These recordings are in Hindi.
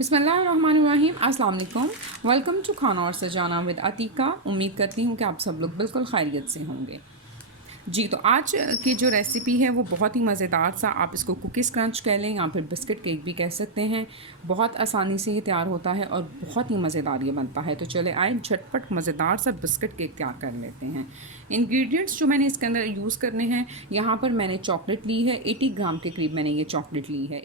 बिस्मिल्लाहिर्रहमानिर्रहीम। अस्सलाम वालेकुम। वेलकम टू खाना और सजाना विद अतीका। उम्मीद करती हूँ कि आप सब लोग बिल्कुल खैरियत से होंगे। जी, तो आज की जो रेसिपी है वो बहुत ही मज़ेदार सा, आप इसको कुकीज़ क्रंच कह लें या फिर बिस्किट केक भी कह सकते हैं। बहुत आसानी से ये तैयार होता है और बहुत ही मज़ेदार ये बनता है। तो चले आए झटपट मज़ेदार सा बिस्किट केक तैयार कर लेते हैं। इंग्रेडिएंट्स जो मैंने इसके अंदर यूज़ करने हैं, यहाँ पर मैंने चॉकलेट ली है, 80 ग्राम के करीब मैंने ये चॉकलेट ली है।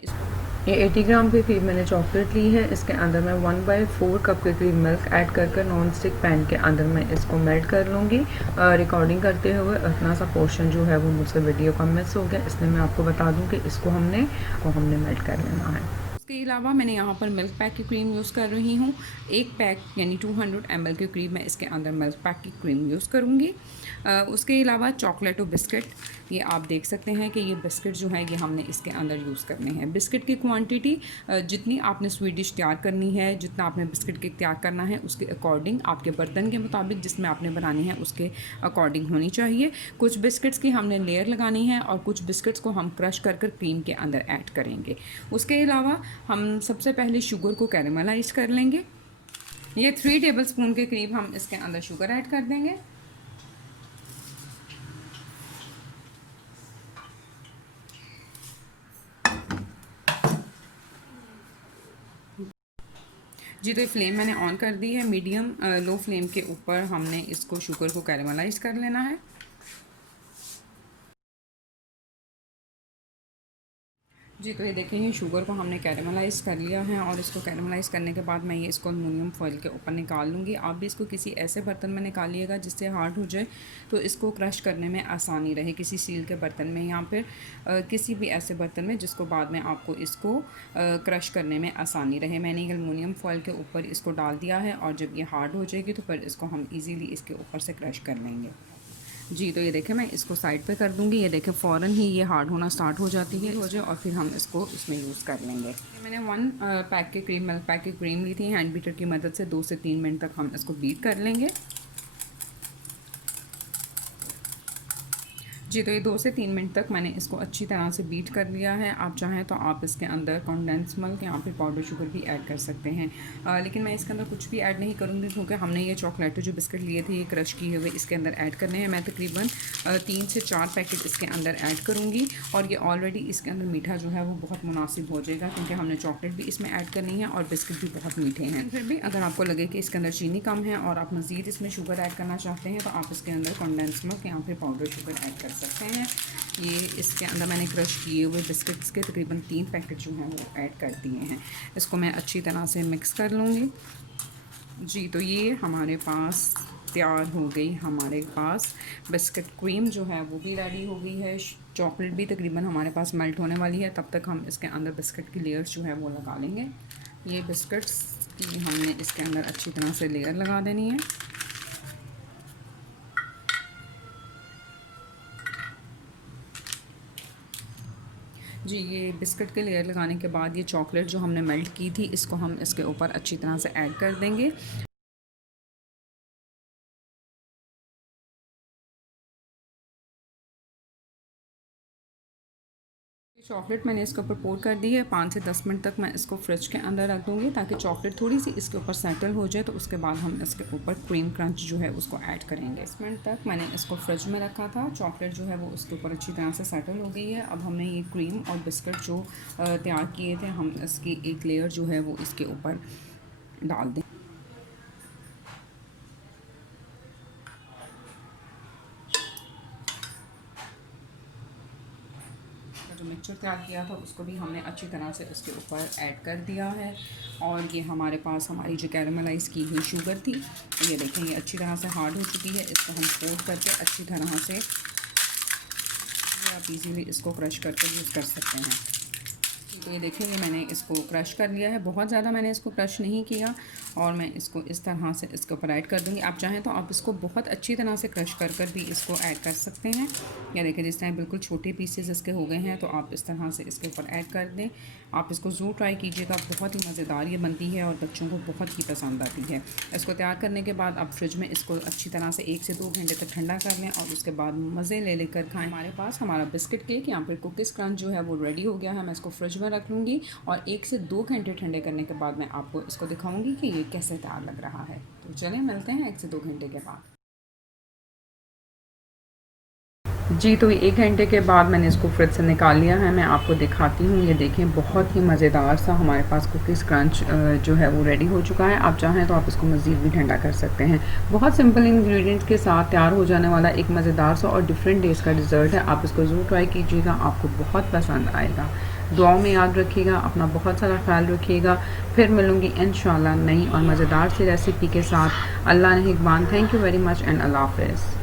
ये 80 ग्राम के करीब मैंने चॉकलेट ली है। इसके अंदर मैं 1/4 कप के करीब मिल्क ऐड कर नॉन स्टिक पैन के अंदर मैं इसको मेल्ट कर लूँगी। रिकॉर्डिंग करते हुए इतना सा पोर्शन जो है वो मुझसे वीडियो का मिस हो गया, इसलिए मैं आपको बता दूँ कि इसको हमने मेल्ट कर लेना है। इसके अलावा मैंने यहाँ पर मिल्क पैक की क्रीम यूज़ कर रही हूँ। एक पैक यानी 200 ml के करीब मैं इसके अंदर मिल्क पैक की क्रीम यूज़ करूँगी। उसके अलावा चॉकलेट और बिस्किट, ये आप देख सकते हैं कि ये बिस्किट जो है ये हमने इसके अंदर यूज़ करने हैं। बिस्किट की क्वांटिटी जितनी आपने स्वीट डिश तैयार करनी है, जितना आपने बिस्किट केक तैयार करना है उसके अकॉर्डिंग, आपके बर्तन के मुताबिक जिसमें आपने बनानी है उसके अकॉर्डिंग होनी चाहिए। कुछ बिस्किट्स की हमने लेयर लगानी है और कुछ बिस्किट्स को हम क्रश कर क्रीम के अंदर ऐड करेंगे। उसके अलावा हम सबसे पहले शुगर को कैरेमलाइज कर लेंगे। ये 3 टेबलस्पून के करीब हम इसके अंदर शुगर ऐड कर देंगे। जी, तो ये फ्लेम मैंने ऑन कर दी है। मीडियम लो फ्लेम के ऊपर हमने इसको शुगर को कैरेमलाइज कर लेना है। जी, तो ये देखें, ये शुगर को हमने कैरेमलाइज़ कर लिया है और इसको कैरेमलाइज़ करने के बाद मैं ये इसको एलुमिनियम फॉइल के ऊपर निकाल लूँगी। आप भी इसको किसी ऐसे बर्तन में निकालिएगा जिससे हार्ड हो जाए, तो इसको क्रश करने में आसानी रहे, किसी स्टील के बर्तन में या फिर किसी भी ऐसे बर्तन में जिसको बाद में आपको इसको क्रश करने में आसानी रहे। मैंने एलुमिनियम फॉइल के ऊपर इसको डाल दिया है और जब ये हार्ड हो जाएगी तो फिर इसको हम ईज़िली इसके ऊपर से क्रश कर लेंगे। जी, तो ये देखें, मैं इसको साइड पे कर दूँगी। ये देखें, फ़ौरन ही ये हार्ड होना स्टार्ट हो जाती है हो जाए और फिर हम इसको इसमें यूज़ कर लेंगे। मैंने 1 पैक की क्रीम, मिल्क पैक की क्रीम ली थी। हैंड बीटर की मदद से 2 से 3 मिनट तक हम इसको बीट कर लेंगे। जी, तो ये 2 से 3 मिनट तक मैंने इसको अच्छी तरह से बीट कर लिया है। आप चाहें तो आप इसके अंदर कंडेंस मिल्क या फिर पाउडर शुगर भी ऐड कर सकते हैं। लेकिन मैं इसके अंदर कुछ भी ऐड नहीं करूँगी क्योंकि हमने ये चॉकलेटो जो बिस्किट लिए थे ये क्रश किए हुए इसके अंदर ऐड करने हैं। मैं तकरीबन 3 से 4 पैकेट इसके अंदर ऐड करूँगी और ये ऑलरेडी इसके अंदर मीठा जो है वो बहुत मुनासिब हो जाएगा क्योंकि हमने चॉकलेट भी इसमें ऐड करनी है और बिस्किट भी बहुत मीठे हैं। फिर भी अगर आपको लगे कि इसके अंदर चीनी कम है और आप मज़ीद इसमें शुगर ऐड करना चाहते हैं तो आप इसके अंदर कंडेंस मिल्क या फिर पाउडर शुगर ऐड कर सकते हैं। ये इसके अंदर मैंने क्रश किए हुए बिस्किट्स के तकरीबन 3 पैकेट जो हैं वो ऐड कर दिए हैं। इसको मैं अच्छी तरह से मिक्स कर लूँगी। जी, तो ये हमारे पास तैयार हो गई। हमारे पास बिस्किट क्रीम जो है वो भी रेडी हो गई है। चॉकलेट भी तकरीबन हमारे पास मेल्ट होने वाली है। तब तक हम इसके अंदर बिस्किट की लेयर्स जो है वो लगा लेंगे। ये बिस्किट्स की हमने इसके अंदर अच्छी तरह से लेयर लगा देनी है। जी, ये बिस्किट के लेयर लगाने के बाद ये चॉकलेट जो हमने मेल्ट की थी इसको हम इसके ऊपर अच्छी तरह से ऐड कर देंगे। चॉकलेट मैंने इसके ऊपर पोर कर दी है। 5 से 10 मिनट तक मैं इसको फ्रिज के अंदर रख दूँगी ताकि चॉकलेट थोड़ी सी इसके ऊपर सेटल हो जाए, तो उसके बाद हम इसके ऊपर क्रीम क्रंच जो है उसको ऐड करेंगे। 10 मिनट तक मैंने इसको फ्रिज में रखा था। चॉकलेट जो है वो उसके ऊपर अच्छी तरह से सेटल हो गई है। अब हमने ये क्रीम और बिस्किट जो तैयार किए थे, हम इसकी एक लेयर जो है वो इसके ऊपर डाल दें। जो मिक्सचर तैयार किया था उसको भी हमने अच्छी तरह से इसके ऊपर ऐड कर दिया है और ये हमारे पास हमारी जो कैरेमलाइज़ की हुई शुगर थी, ये देखें ये अच्छी तरह से हार्ड हो चुकी है। इसको हम कोट करके अच्छी तरह से आप इजीली इसको क्रश करके यूज़ कर सकते हैं। तो ये देखिए, ये मैंने इसको क्रश कर लिया है। बहुत ज़्यादा मैंने इसको क्रश नहीं किया और मैं इसको इस तरह से इसके ऊपर ऐड कर दूँगी। आप चाहें तो आप इसको बहुत अच्छी तरह से क्रश कर भी इसको ऐड कर सकते हैं। या देखिए, जिस तरह बिल्कुल छोटे पीसेस इसके हो गए हैं तो आप इस तरह से इसके ऊपर ऐड कर दें। आप इसको ज़रूर ट्राई कीजिएगा, बहुत ही मज़ेदार ये बनती है और बच्चों को बहुत ही पसंद आती है। इसको तैयार करने के बाद आप फ्रिज में इसको अच्छी तरह से 1 से 2 घंटे तक ठंडा कर लें और उसके बाद मज़े ले लेकर खाएँ। हमारे पास हमारा बिस्किट केक या फिर कुकीज़ क्रंच जो है वो रेडी हो गया है। मैं इसको फ्रिज फ्रिज में रख लूँगी और 1 से 2 घंटे ठंडे करने के बाद मैं आपको इसको दिखाऊँगी कि ये कैसे तैयार लग रहा है। तो चलिए मिलते हैं 1 से 2 घंटे के बाद। जी, तो 1 घंटे के बाद मैंने इसको फ्रिज से निकाल लिया है। मैं आपको दिखाती हूँ, ये देखें बहुत ही मज़ेदार सा हमारे पास कुकीज़ क्रंच जो है वो रेडी हो चुका है। आप चाहें तो आप इसको मज़ीद भी ठंडा कर सकते हैं। बहुत सिंपल इंग्रेडिएंट्स के साथ तैयार हो जाने वाला एक मज़ेदार सा और डिफरेंट टेस्ट का डिज़र्ट है। आप इसको ज़रूर ट्राई कीजिएगा, आपको बहुत पसंद आएगा। दुआओं में याद रखिएगा, अपना बहुत सारा ख्याल रखिएगा। फिर मिलूँगी इंशाल्लाह नई और मज़ेदार सी रेसिपी के साथ। अल्लाह निगहबान। Thank you very much and अल्लाह हाफ़िज़।